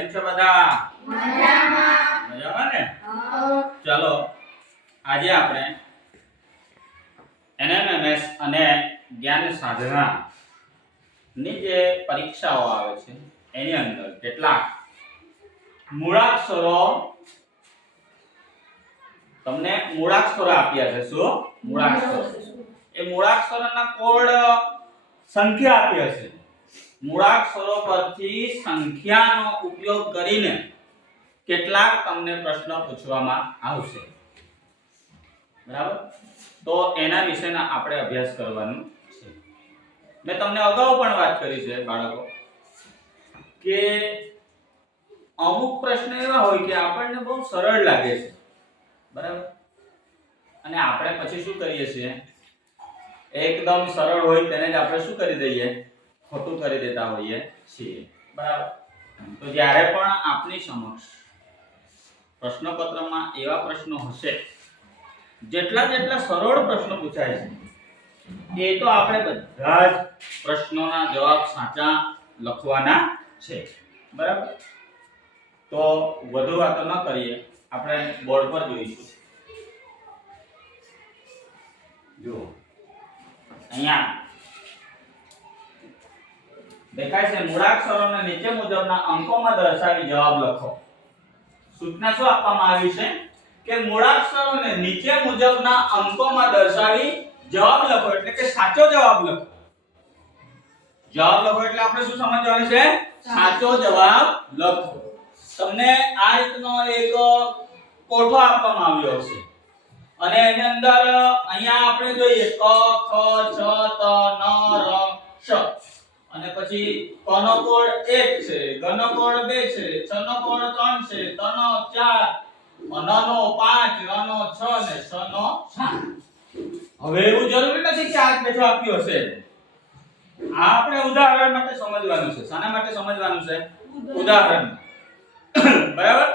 કેમ છો બધા? મજામાં ને? ચાલો આજે આપણે NMMS અને જ્ઞાન સાધના ની જે પરીક્ષાઓ આવે છે એની અંદર કેટલાક મૂળાક્ષરો તમને મૂળાક્ષરો આપ્યા છે. શું મૂળાક્ષરો? એ મૂળાક્ષરોના કોડ સંખ્યા આપી હશે. મૂળાક્ષરો પરથી સંખ્યાનો ઉપયોગ કરીને કેટલાક તમને પ્રશ્ન પૂછવામાં આવશે. બરાબર? તો એના વિશેના આપણે અભ્યાસ કરવાનું છે. મેં તમને અગાઉ પણ વાત કરી છે બાળકો કે અમુક પ્રશ્ન એવા હોય કે આપણને બહુ સરળ લાગે છે. બરાબર? અને આપણે પછી શું કરીએ છીએ? એકદમ સરળ હોય તેને જ આપણે શું કરી દઈએ? ખોટું કરી દેતા હોઈએ છીએ. બરાબર? તો જ્યારે પણ આપની સમક્ષ પ્રશ્નપત્રમાં એવા પ્રશ્નો હશે જેટલા સરળ પ્રશ્નો પૂછાય છે એ તો આપણે બધા જ પ્રશ્નોના જવાબ સાચા લખવાના છે. બરાબર? તો વધુ વાતો ન કરીએ, આપણે બોર્ડ પર જોઈશું. જો અહીંયા દેખાય છે મૂળાક્ષરોને નીચે મુજબના અંકોમાં દર્શાવી જવાબ લખો. સૂચના શું આપવામાં આવી છે કે મૂળાક્ષરોને નીચે મુજબના અંકોમાં દર્શાવી જવાબ લખો, એટલે કે સાચો જવાબ લખો. જવાબ લખો એટલે આપણે શું સમજવાનું છે? સાચો જવાબ લખો. તમને આ રીતનો એક કોઠો આપવામાં આવ્યો છે અને એની અંદર અહીંયા આપણે જોઈએ ક ખ છ ત ન ર શ અને પછી ક નો કોડ 1 છે, ગ નો કોડ 2 છે, છ નો કોડ 3 છે, ત નો 4, ન નો 5, ર નો 6 ને શ નો 7. હવે એવું જરૂરી નથી કે આ બેઠો આપ્યો હશે. આ આપણે ઉદાહરણ માટે સમજવાનું છે. શાના માટે સમજવાનું છે? ઉદાહરણ. બરાબર?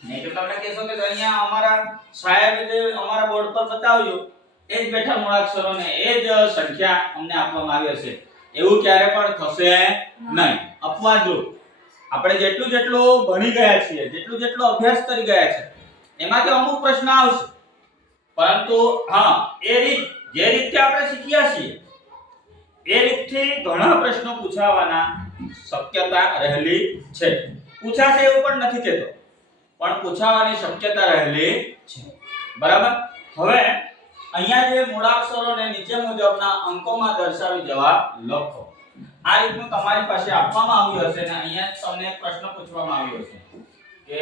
નહીં તો તમને કહેશો કે અહીંયા અમારા સાહેબ જે અમારા બોર્ડ પર બતાવ્યું એ જ બેઠા મૂળાક્ષરો ને એ જ સંખ્યા અમને આપવામાં આવી છે. એવું ક્યારે પણ થશે નહીં. અપવાદરૂપ. આપણે જેટલું ભણી ગયા છીએ, જેટલું અભ્યાસ કરી ગયા છે એમાંથી અમુક પ્રશ્ન આવશે. પરંતુ હા, એ રીત જે રીતે આપણે શીખ્યા છીએ એ રીતથી ઘણા પ્રશ્નો પૂછાવાના શક્યતા રહેલી છે. પૂછાશે એવું પણ નથી કહેતો, પણ પૂછાવાની શક્યતા રહેલી છે. બરાબર? હવે અહીંયા જે મૂળાક્ષરોને નીચે મુજબના અંકોમાં દર્શાવી જવાબ લખો. આ રીતનું તમારી પાસે આપવામાં આવ્યું હશે અને અહીંયા તમને પ્રશ્ન પૂછવામાં આવ્યો છે કે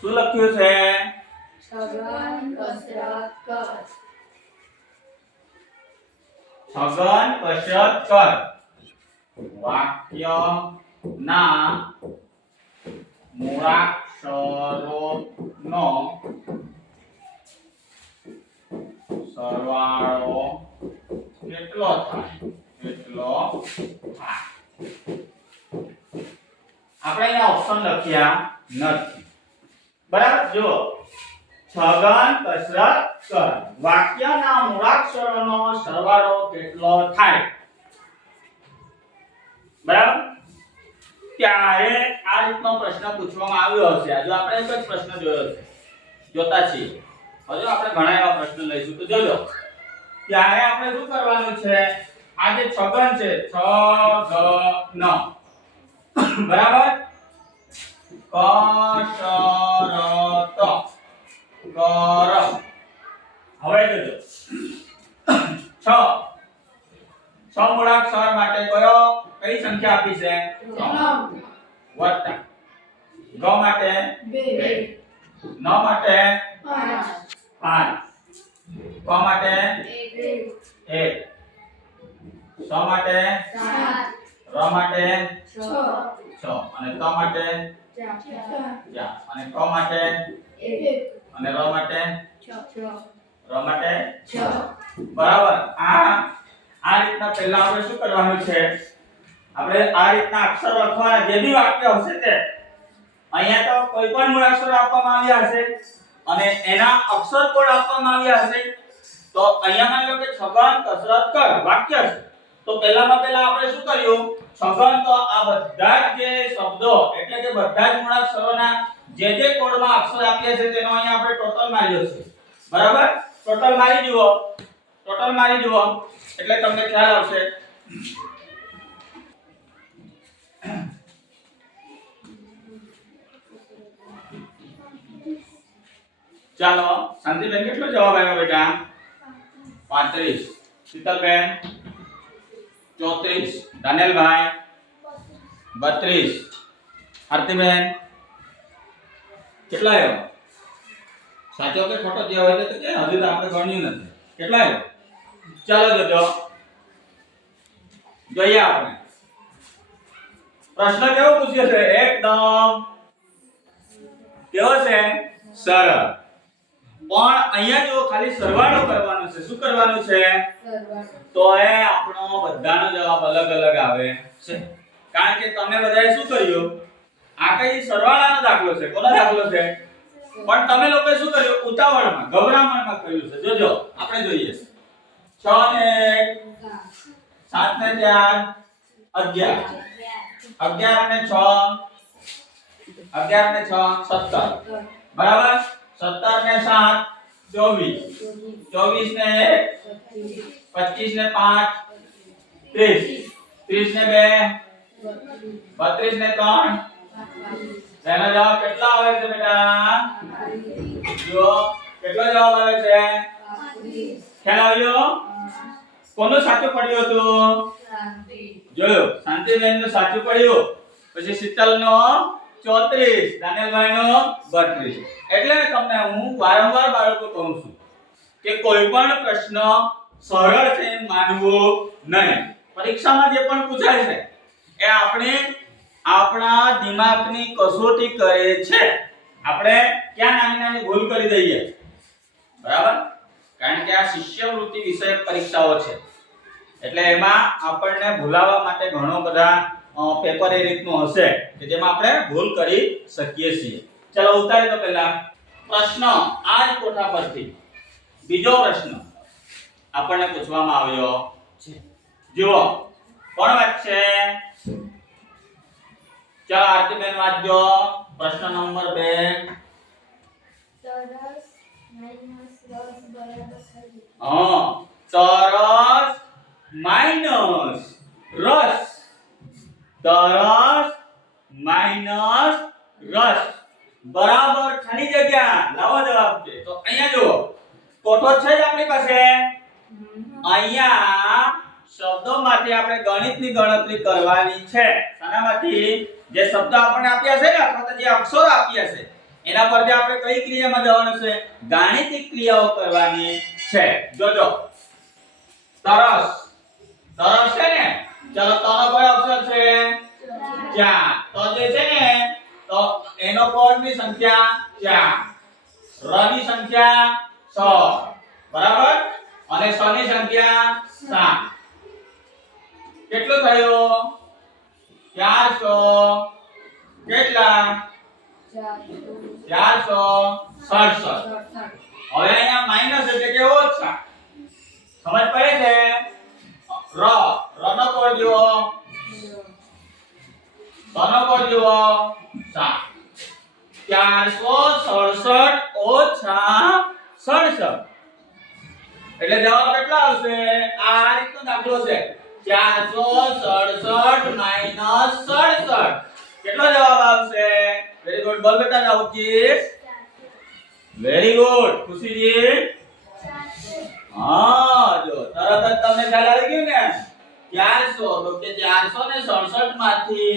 શું લખ્યું છે? સઘન કસરત કર. સઘન કસરત કર. વાક્ય ના મૂળાક્ષરોનો સરવાળો કેટલો થાય? આપણે અહીંયા ઓપ્શન લખ્યા નથી. બરાબર? જો સઘન કસરત કર. વાક્યના મૂળાક્ષરોનો સરવાળો કેટલો થાય? બરાબર? ત્યારે આ રીતનો પ્રશ્ન પૂછવામાં આવ્યો હશે. જો આપણે એક જ પ્રશ્ન જોયો છે, જોતા છીએ. હજુ આપણે ઘણા એવા પ્રશ્ન લઈશું તો જોજો. ત્યારે આપણે શું કરવાનું છે? આ જે સઘન છે, સઘન. બરાબર? કસરત કર. હવે જોજો 6 મૂળાક્ષર માટે કઈ સંખ્યા આપી છે? 3 વત્તા ગ માટે 2, ન માટે 5, ક માટે 1, સ માટે 7, ર માટે 6 અને ત માટે 4 અને ક માટે 1 અને ર માટે 6. બરાબર? આ રીતના પહેલા આપણે શું કરવાનું છે? આપણે આ રીતના અક્ષર લખવાના, જે બી વાક્ય હશે તે, અહીંયા તો કોઈ પણ મૂળાક્ષરો આપવામાં આવ્યા હશે અને એના અક્ષર કોડ આપવામાં આવ્યા હશે. તો અહીંયા માની લો કે છગન કસરત કર વાક્ય છે. તો પહેલામાં પહેલા આપણે શું કર્યું? છગન તો આ બધા જ જે શબ્દો એટલે કે બધા જ મૂળાક્ષરોના જે કોડમાં અક્ષર આપ્યા છે તેનો અહીંયા આપણે ટોટલ માર્યો છે. બરાબર? ટોટલ મારી જુઓ એટલે તમને ખ્યાલ આવશે. ચાલો શાંતિબેન કેટલો જવાબ આવ્યો બેટા? 35. શીતલબેન 34. દાનિયલભાઈ 32. આરતીબેન કેટલા આવ્યો? સાચો કે ખોટો જે હોય તે કે હજુ તો આપણે ગણ્યું નથી. કેટલા આવ્યો? ચાલો જોજો. જોઈએ આપણે પ્રશ્ન કેવો પૂછ્યો છે? એકદમ કેવો છે? સરળ. પણ અહીંયા જો ખાલી સરવાળો કરવાનો છે. શું કરવાનું છે? તો એ આપણો બધાનો જવાબ અલગ અલગ આવે છે. કારણ કે તમે બધાએ શું કર્યું? આ કઈ સરવાળાનો દાખલો છે. કોનો દાખલો છે? પણ તમે લોકોએ શું કર્યું? ઉતાવળમાં ગભરામણમાં કર્યું છે. જોજો આપણે જોઈએ. 6 ને 1 7 ને 4 11 ને 6 17 બરાબર. 17 ને 7 24 24 ને 1 25 ને 5 30 30 ને 2 32 ને 3 તેનો જવાબ કેટલા આવે છે બેટા? જો કેટલો જવાબ આવે છે? ખ્યાલ આવ્યો? કોનું સાચું પડ્યું હતું? જોયો શાંતિબેન નું સાચું પડ્યું. પછી શીતલ નો 34, દાનિયલભાઈ નો 32. એટલે તમને હું વારંવાર બાળકો કહું છું કે કોઈ પણ પ્રશ્ન સરળ છે એમ માનવું નહીં. પરીક્ષામાં જે પણ પૂછાય છે એ આપણે આપણા દિમાગની કસોટી કરે છે. આપણે ક્યાં નાની નાની ભૂલ કરી દઈએ. બરાબર? કારણ કે આ શિષ્યવૃત્તિ વિષયક પરીક્ષાઓ છે એટલે એમાં આપણને ભૂલાવા માટે ઘણો બધા પેપર એ રીતનું હશે કે જેમાં આપણે ભૂલ કરી શકીએ છીએ. ચલો ઉતારી દો પહેલા પ્રશ્ન આ જ કોઠા પરથી. બીજો પ્રશ્ન આપણને પૂછવામાં આવ્યો છે. જુઓ કોણ વાંચશે? ચાલો આરતીબેન વાંચજો. પ્રશ્ન નંબર 2. તરસ માઈનસ રસ. તરસ માઈનસ રસ બરાબર ખાલી જગ્યા. લાવો જવાબ છે. તો અહીંયા જુઓ કોઠો છે જ આપણી પાસે. અહીંયા શબ્દોમાંથી આપણે ગણિતની ગણતરી કરવાની છે. શાનામાંથી? જે શબ્દ આપણને આપ્યા છે ને અથવા તો જે અક્ષરો આપ્યા છે એના પરથી આપણે કઈ ક્રિયામાં જવાનું છે? ગાણિતિક ક્રિયાઓ કરવાની છે. જોજો તરસ તરસ છે ને. ચલો તનો કયો અક્ષર છે? 4. તો જે છે ને તો એનો કોડની સંખ્યા 4, ર ની સંખ્યા 6 બરાબર અને સ ની સંખ્યા 7. કેટલું થયું? 400 કેટલા? 467. હવે અહીંયા માઈનસ એટલે કે ઓછા. સમજ પડે છે? ર નો કોડ જુઓ, સ નો કોડ જુઓ 7. 467 ઓછા 67 એટલે જવાબ કેટલો આવશે? આ રીતનો દાખલો છે. 467 માઈનસ 67 કેટલો જવાબ આવશે? Very good. બોલ બેટા રાઉતજી. Very good ખુશીજી. હા જો તરત જ તમને ખ્યાલ આવી ગયો ને. 400 તો કે 467 માંથી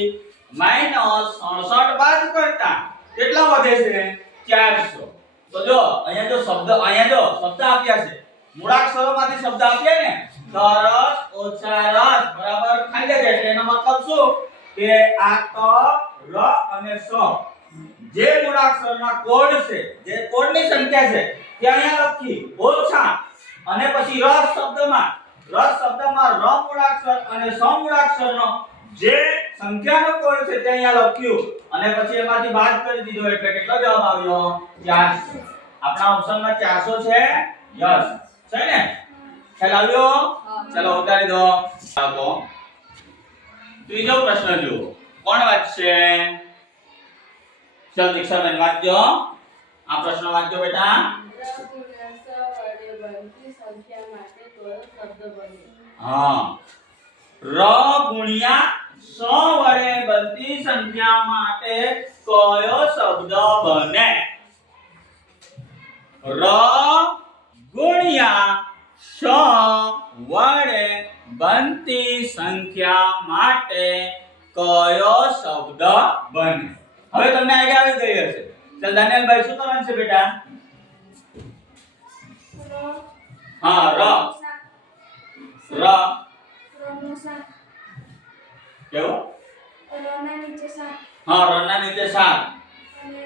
માઈનસ 67 બાદ કરતા કેટલા વધે છે? 400. તો જો અહીંયા જો શબ્દ આપ્યા છે. મૂળાક્ષરોમાંથી શબ્દ આપ્યા ને. તરસ ઓછા રસ બરાબર ખાલી જગ્યા. એટલે એનો મતલબ શું કે આ ત ર અને સ જે મૂળાક્ષરના કોડ છે, જે કોડની સંખ્યા છે તે અહીંયા લખી ઓછા અને પછી રસ શબ્દમાં ર મૂળાક્ષર અને સ મૂળાક્ષરનો જે સંખ્યાનો કોડ છે તે અહીંયા લખ્યું અને પછી એમાંથી બાદ કરી દીધો એટલે કેટલો જવાબ આવ્યો 400. આપણા ઓપ્શનમાં 400 છે. યસ છે ને? ખ્યાલ આવ્યો? ચલો ઉતારી દો. આપો ત્રીજો પ્રશ્ન જુઓ. કોણ વાંચશે? ચલ દીક્ષાબેન વાંચજો. આ પ્રશ્ન વાંચજો બેટા. હા, ર ગુણ્યા 100 વડે બનતી સંખ્યા માટે કયો શબ્દ બને? ર ગુણ્યા 100 વડે બનતી સંખ્યા માટે કયો શબ્દ બને? હવે તમને આઈડિયા આવી ગઈ હશે. ચાલ દાનિયેલભાઈ શું કરવાનું છે બેટા? હા, ર કેવું? હા, ર ના નીચે 7 અને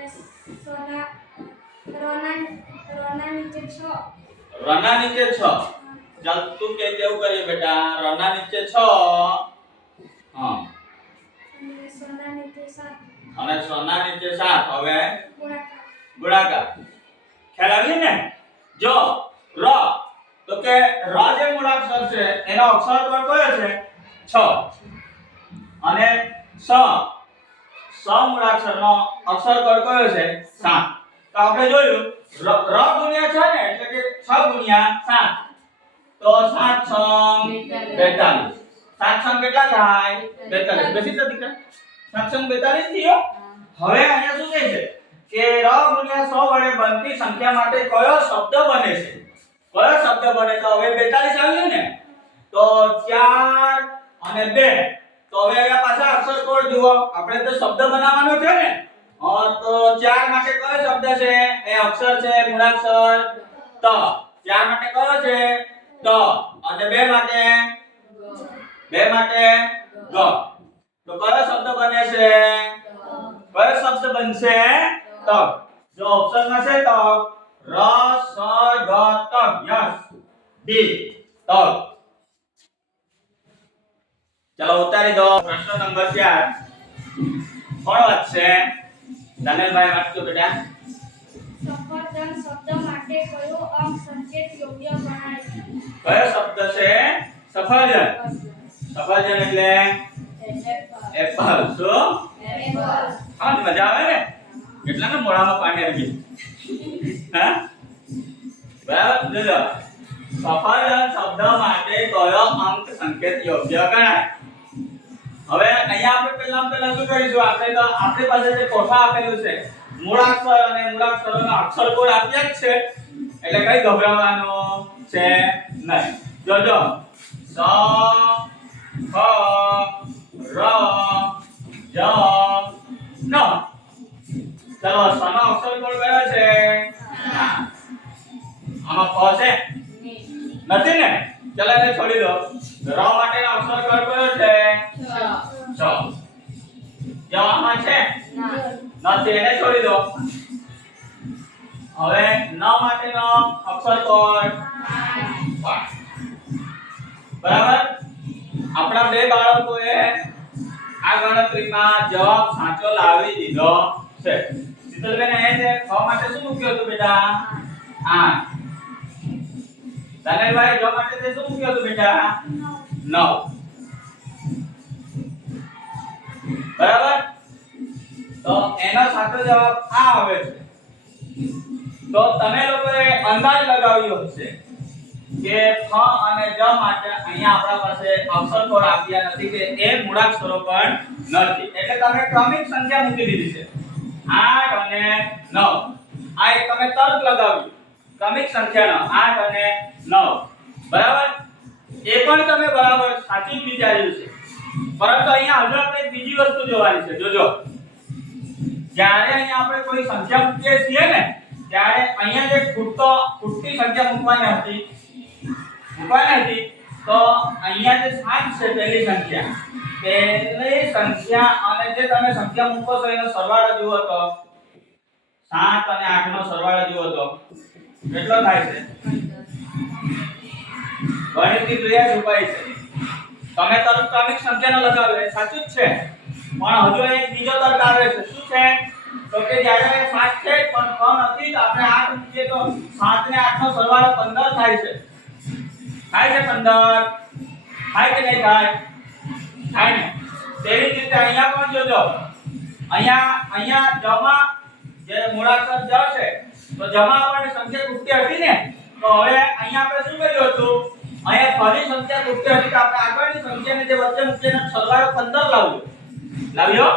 રોના નીચે 6. ર ના નીચે 6. ચાલ તું કે કેવું કરીએ બેટા? ર ના નીચે 6. હા, અને સોના નીચે 7. અને સોના નીચે 7. હવે ગુણાકાર. ગુણાકાર. ખ્યાલ આવ્યો ને? જો ર તો કે ર જે મૂળાક્ષર છે એનો અક્ષર કોડ કયો છે? 6. અને સ મૂળાક્ષરનો અક્ષર કોડ કયો છે? 7. તો આપણે જોયું ર ગુણ્યા 6 ને એટલે કે 6 ગુણ્યા 7 તો 7 6 42. 7 6 કેટલા થાય? 42. બેસી તો દીકરા 7 6 42 થયો. હવે અહીંયા શું કહે છે કે ર ગુણ્યા 100 વડે બનતી સંખ્યા માટે કયો શબ્દ બને છે? કયો શબ્દ બને? તો હવે 42 આવ્યું ને તો 4 અને 2. તો હવે અહીંયા પાછા અક્ષર કોડ જુઓ. આપણે તો શબ્દ બનાવવાનો છે ને. તો 4 માટે કયો શબ્દ છે? એ અક્ષર છે મૂળાક્ષર ત. 4 માટે કયો છે? ત. અને 2 માટે ગ. તો કયો શબ્દ બને છે? કયો શબ્દ બનશે? તક. જો ઓપ્શનમાં છે તક, ર સ ગ તક. યસ, ડી તક. ચલો ઉતારી દો. પ્રશ્ન નંબર 4. કોણ વાંચશે? દાનિયેલભાઈ વાંચજો બેટા. સફરજન શબ્દ માટે કયો અંક સંકેત યોગ્ય ગણાય છે? કયો શબ્દ છે? સફરજન. સફરજન એટલે એપલ. શું? હા, મજા આવે ને? કેટલાને મોઢામાં પાણી આવી ગયું? હા, બરાબર. જોજો સફરજન શબ્દ માટે કયો અંક સંકેત યોગ્ય ગણાય? હવે અહીંયા આપણે પહેલા શું કરીશું? આપણી પાસે જે કોઠા આપેલું છે મૂળાક્ષર અને મૂળાક્ષરોનો અક્ષર કોડ આપ્યા જ છે એટલે કઈ ગભરાવાનું છે નહીં. જોજો સ ખ ર જ ન. ચલો સનો અક્ષર કોડ કયો છે? આમાં ફ છે? નથી ને? ચલો એને છોડી દો. ર માટેનો અક્ષર કોડ કયો છે? છ. જવામાં છે? નથી, એને છોડી દો. હવે ન માટેનો અક્ષર કોડ 5. બરાબર. આપણા બે બાળકોએ આ ગણતરીમાં જવાબ સાચો લાવી દીધો છે. શીતલબેન એ છે ખ માટે શું મૂક્યું હતું બેટા? 8. દાનિયેલભાઈ જ માટે તે શું મૂક્યું હતું બેટા? 9. બરાબર. તો એનો સાચો જવાબ આ આવે છે. તો તમે લોકોએ અંદાજ લગાવ્યો હશે કે ખ અને જ માટે અહીંયા આપણા પાસે અક્ષર કોડ આપ્યા નથી કે એ મૂળાક્ષરો પણ નથી. એટલે તમે ક્રમિક સંખ્યા મૂકી દીધી છે 8 અને 9. આ એક તમે તર્ક લગાવ્યું ક્રમિક સંખ્યાનો 8 અને 9. બરાબર. એ પણ તમે બરાબર સાચું જ વિચાર્યું છે. પરંતુ અહીંયા હજુ આપણે બીજી વસ્તુ જોવાની છે. જોજો જ્યારે અહીંયા આપણે કોઈ સંખ્યા મૂકીએ છીએ ને ત્યારે અહીંયા જે ખૂટતી સંખ્યા મૂકવાની હતી તો અહીંયા જે 7 છે પહેલી સંખ્યા અને જે તમે સંખ્યા મૂકો છો એનો સરવાળો જુઓ તો 7 અને 8 નો સરવાળો જુઓ તો કેટલો થાય છે? ગણિતની ક્રિયા છુપાઈ છે. તમે તર્ક ક્રમિક સંખ્યાનો લગાવ્યો એ સાચું જ છે, પણ હજુ એક બીજો તર્ક આવે છે. શું છે? તો કે જ્યારે 7 છે પણ 3 નથી તો આપણે 8 મૂકીએ તો 7 ને 8 નો સરવાળો 15 થાય છે. થાય છે 15? થાય કે નહીં થાય? થાય ને. તેવી જ રીતે અહીંયા પણ જોજો. અહીંયા જમા જે મૂળાક્ષર જ છે તો જમા આપણને સંખ્યા તૂટતી હતી ને, તો હવે અહીંયા આપણે શું કર્યું હતું? અહીંયા ફરી સંખ્યા તૂટતી હતી તો આપણે આગળની સંખ્યાને જે વચ્ચે મૂકીને સરવાળો 15 લાવ્યો.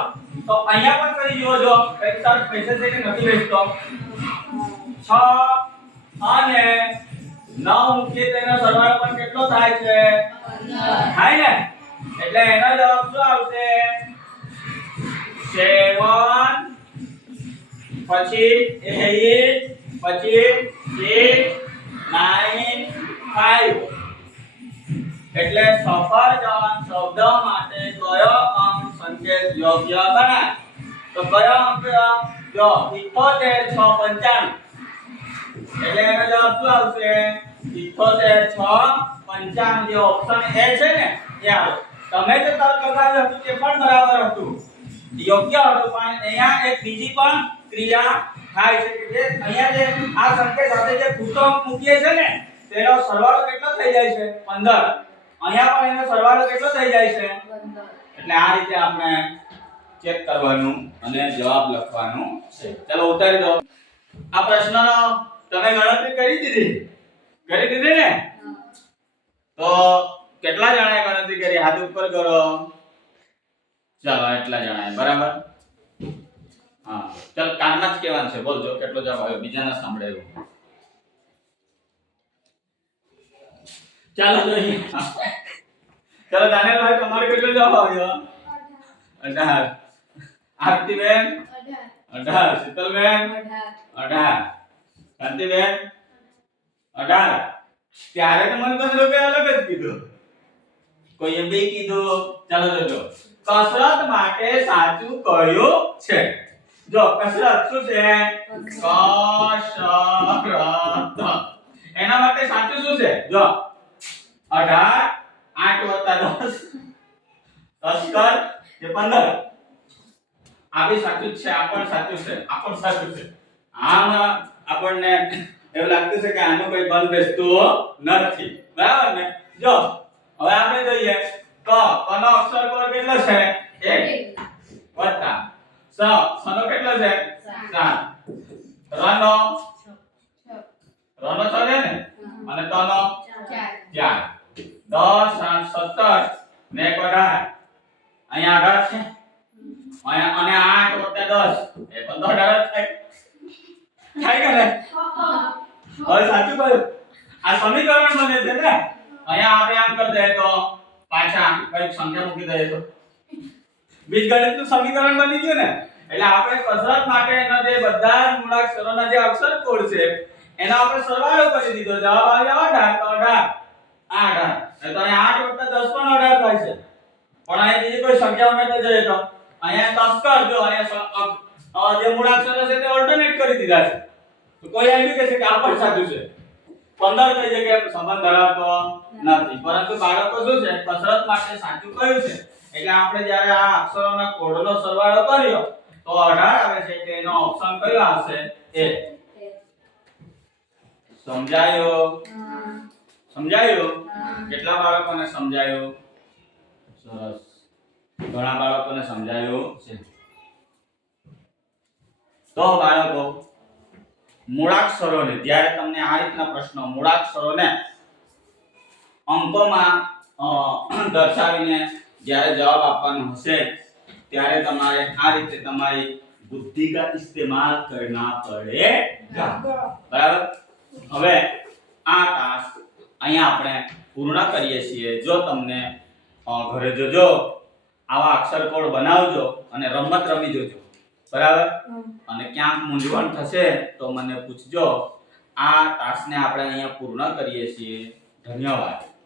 તો અહીંયા પણ કરી જોજો એક તર્ક બેસે છે કે નથી બેસતો. 6 અને 9 મૂકીએ તેનો સરવાળો પણ કેટલો થાય છે? 15 થાય ને. એટલે એનો જવાબ શું આવશે? 7 પછી 8 પછી 6 9 5. એટલે સફરજન શબ્દ માટે કયો અંક સંકેત યોગ્ય ગણાય? તો કયો અંક? જો 78 6 95. એટલે એનો જવાબ શું આવશે? 78 6 95. જે ઓપ્શન એ છે ને એ આવે. તમે જે તર્ક લગાવ્યું હતું તે પણ બરાબર હતું, યોગ્ય હતું, પણ અહીંયા એક બીજી પણ ક્રિયા થાય છે કે જે અહીંયા જે આ સંકેત સાથે જે ખૂટો અંક મૂકીએ છે ને તેનો સરવાળો કેટલો થઈ જાય છે? 15. અહીંયા પણ એનો સરવાળો કેટલો થઈ જાય છે? 15. એટલે આ રીતે આપણે ચેક કરવાનું અને જવાબ લખવાનું છે. ચાલો ઉતારી દો. આ પ્રશ્નનો તમે ગણતરી કરી દીધી? કરી દીધી ને? તો કેટલા જણાએ ગણતરી કરી? હાથ ઉપર કરો. ચાલો એટલા જણાએ બરાબર. હા ચાલ કાનમાં જ કહેવાનું છે. બોલજો કેટલો જવાબ આવ્યો, બીજાને સાંભળે એવું. ચાલો જોઈએ. ચાલો દાનેલભાઈ તમારો કેટલો જવાબ આવ્યો? 18. આરતીબેન 18. શીતલબેન 18. શાંતિબેન 18. ત્યારે તો મને બધા લોકો અલગ જ કીધું, કોઈએ બે કીધું. ચાલો જોજો. કસરત માટે સાચું કયું છે? જો કસરત શું છે? કસરત. એના માટે સાચું શું છે? જો 18 8 + 10 કર જે 15. આ બી સાચું છે, આ પણ સાચું છે, આ પણ સાચું છે. આમ આપણને એવું લાગતું છે કે આનું કોઈ બંધ બેસતું નથી, બરાબર ને? જો હવે આપણે જોઈએ કનો અક્ષર કોડ કેટલો છે? 1 વત્તા સનો કેટલો છે? 7. રનો 6 છે ને, અને તનો 4. 10 7 17 ને 18. અહીંયા 18 છે, અહીંયા અને 8 + 10 એ 15 થાય. થાય કે નહીં? હવે સાચું કહ્યું. આ સમીકરણ બને છે ને. અહીંયા આપણે આમ કરી દઈએ તો પાછા કઈક સંખ્યા મૂકી દઈએ તો બીજગણિતનું સમીકરણ બની ગયું ને. એટલે આપણે કસરત માટે એના જે બધા મૂળાક્ષરોના જે અક્ષર કોડ છે એનો આપણે સરવાળો કરી દીધો. જવાબ આવ્યો 18. તો 18 તો અહીંયા 8 + 10 પણ 18 થાય છે. પણ અહીંયા બીજી કોઈ સંખ્યા ઉમેરતા જઈએ તો અહીંયા તસ્કર જો અહીંયા જે મૂળાક્ષરો છે તે ઓલ્ટરનેટ કરી દીધા છે. તો કોઈ એમ કહે છે કે આ પણ સાચું છે. 15 કઈ જગ્યાએ સંબંધ ધરાવતો નથી. પરંતુ બાળકો શું છે? કસરત માટે સાચું કયું છે? એટલે આપણે જ્યારે આ અક્ષરોના કોડનો સરવાળો કર્યો તો 18 આવે છે. કે એનો ઓપ્શન કયો આવશે? એ. સમજાયો? સમજાયું? કેટલા બાળકોને સમજાયું? સરસ, ઘણા બાળકોને સમજાયું છે. તો બાળકો મૂળાક્ષરોને જ્યારે તમને આ રીતના પ્રશ્નો મૂળાક્ષરોને અંકોમાં દર્શાવીને જ્યારે જવાબ આપવાનો હશે ત્યારે તમારે આ રીતે તમારી बुद्धि का इस्तेमाल करना पड़ेगा. बराबर. હવે આ ટાસ્ક અહીંયા આપણે પૂર્ણ કરીએ છીએ. જો તમને ઘરે જોજો આવા અક્ષર કોડ બનાવજો અને રમત રમી જોજો, બરાબર? અને ક્યાંક મૂંઝવણ થશે તો મને પૂછજો. આ ટાસ્કને આપણે અહીંયા પૂર્ણ કરીએ છીએ. ધન્યવાદ.